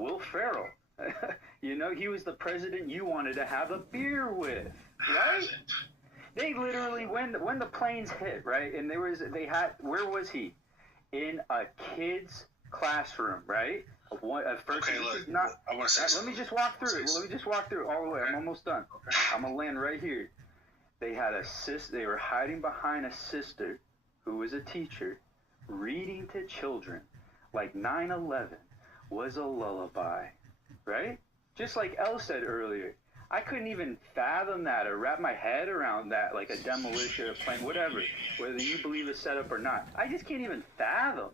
Will Ferrell. You know, he was the president you wanted to have a beer with, right? They literally, when the planes hit, right, and where was he? In a kid's classroom, right? First, okay, look, I want to say let me just walk through it. Let me just walk through it all the way. I'm almost done. Okay. I'm gonna land right here. They had they were hiding behind a sister who was a teacher, reading to children like 9/11 was a lullaby, right? Just like Elle said earlier. I couldn't even fathom that or wrap my head around that, like a demolition of plane, whatever, whether you believe it's set up or not. I just can't even fathom,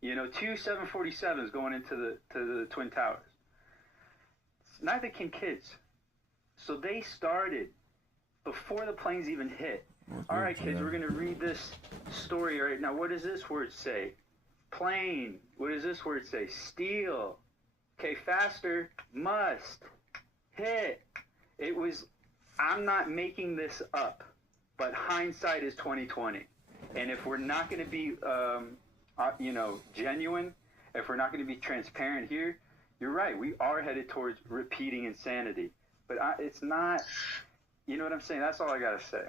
you know, 2 747s going into the Twin Towers. Neither can kids. So they started before the planes even hit. All right, kids, we're going to read this story right now. What does this word say? Plane. What does this word say? Steal. Okay, faster. Must. Hit. It was, I'm not making this up, but hindsight is 20/20. And if we're not going to be, you know, genuine, if we're not going to be transparent here, you're right. We are headed towards repeating insanity. But it's not, you know what I'm saying? That's all I got to say.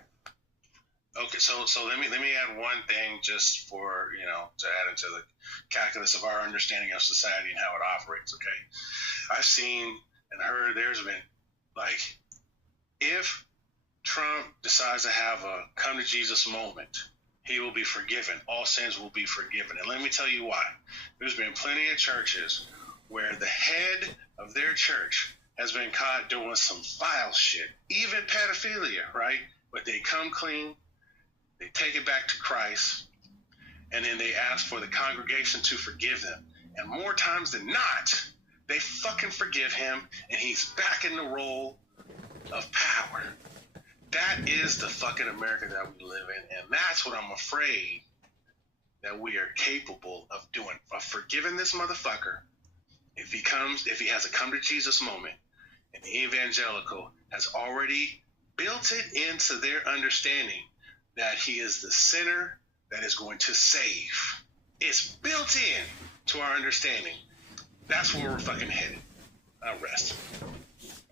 Okay, so let me add one thing just for, you know, to add into the calculus of our understanding of society and how it operates, okay? I've seen and heard there's been, like, if Trump decides to have a come to Jesus moment, he will be forgiven. All sins will be forgiven. And let me tell you why. There's been plenty of churches where the head of their church has been caught doing some vile shit, even pedophilia, right? But they come clean, they take it back to Christ, and then they ask for the congregation to forgive them. And more times than not, they fucking forgive him, and he's back in the role of power. That is the fucking America that we live in, and that's what I'm afraid that we are capable of doing, of forgiving this motherfucker if he has a come to Jesus moment, and the evangelical has already built it into their understanding that he is the sinner that is going to save. It's built in to our understanding. That's where we're fucking headed. I'll rest.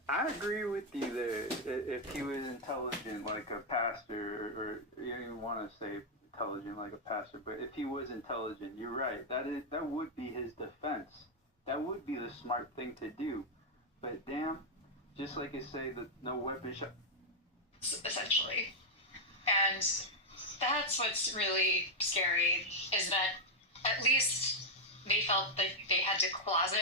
I agree with you there. If he was intelligent like a pastor, or you don't even want to say intelligent like a pastor, but if he was intelligent, you're right. That would be his defense. That would be the smart thing to do. But damn, just like you say, the no weapon shot. Essentially. And that's what's really scary, is that at least they felt that they had to closet